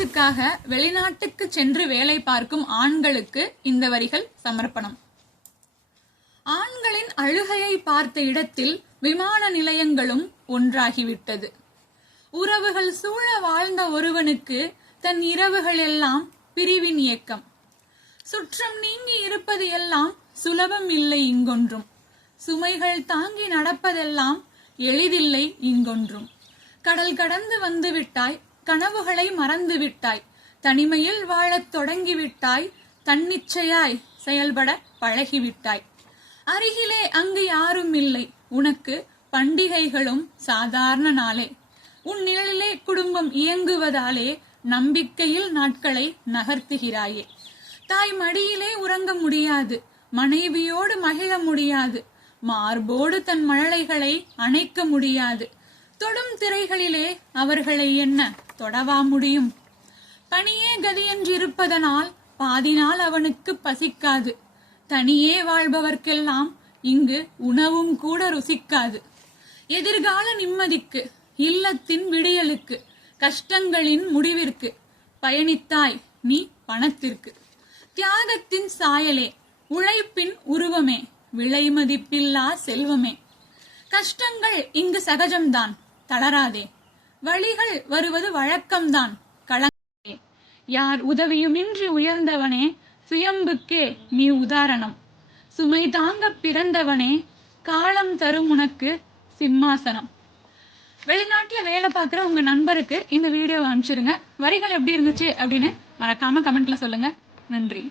குடும்பத்துக்காக வெளிநாட்டுக்கு சென்று வேலை பார்க்கும் ஆண்களுக்கு இந்த வரிகள் சமர்ப்பணம். ஆண்களின் அழுகையை பார்த்த இடத்தில் விமான நிலையங்களும் ஒன்றாகிவிட்டது. உறவுகள் சூழ வாழ்ந்த ஒருவனுக்கு தன் இரவுகள் எல்லாம் பிரிவின் இயக்கம். சுற்றம் நீங்கி இருப்பது எல்லாம் சுலபம் இல்லை இங்கொன்றும். சுமைகள் தாங்கி நடப்பதெல்லாம் எளிதில்லை இங்கொன்றும். கடல் கடந்து வந்து விட்டாய், கனவுகளை மறந்து விட்டாய், தனிமையில் வாழத் தொடங்கிவிட்டாய், தன்னிச்சையாய் செயல்பட பழகிவிட்டாய். அருகிலே அங்கு யாரும் இல்லை, உனக்கு பண்டிகைகளும் சாதாரண நாளே. உன் நிழலிலே குடும்பம் இயங்குவதாலே நம்பிக்கையில் நாட்களை நகர்த்துகிறாயே. தாய் மடியிலே உறங்க முடியாது, மனைவியோடு மகிழ முடியாது, மார்போடு தன் மழலைகளை அணைக்க முடியாது. தொடும் திரைகளிலே அவர்களை என்ன தொடவா முடியும்? பணியே கதியென்றிருப்பதனால் பாதி நாள் அவனுக்கு பசிக்காது. தனியே வாழ்பவர்க்கெல்லாம் இங்கு உணவும் கூட ருசிக்காது. எதிர்கால நிம்மதிக்கு, இல்லத்தின் விடியலுக்கு, கஷ்டங்களின் முடிவிற்கு பயணித்தாய் நீ பணத்திற்கு. தியாகத்தின் சாயலே, உழைப்பின் உருவமே, விலை மதிப்பில்லா செல்வமே. கஷ்டங்கள் இங்கு சகஜம்தான், தளராதே. வழிகள் வருவது வழக்கம்தான், களங்காதே. யார் உதவியுமின்றி உயர்ந்தவனே, சுயம்புக்கே நீ உதாரணம். சுமை தாங்க பிறந்தவனே, காலம் தரும் உனக்கு சிம்மாசனம். வெளிநாட்டுல வேலை பார்க்குற உங்க நண்பருக்கு இந்த வீடியோவை அனுப்பிச்சிருங்க. வரிகள் எப்படி இருந்துச்சு அப்படின்னு மறக்காம கமெண்ட்ல சொல்லுங்க. நன்றி.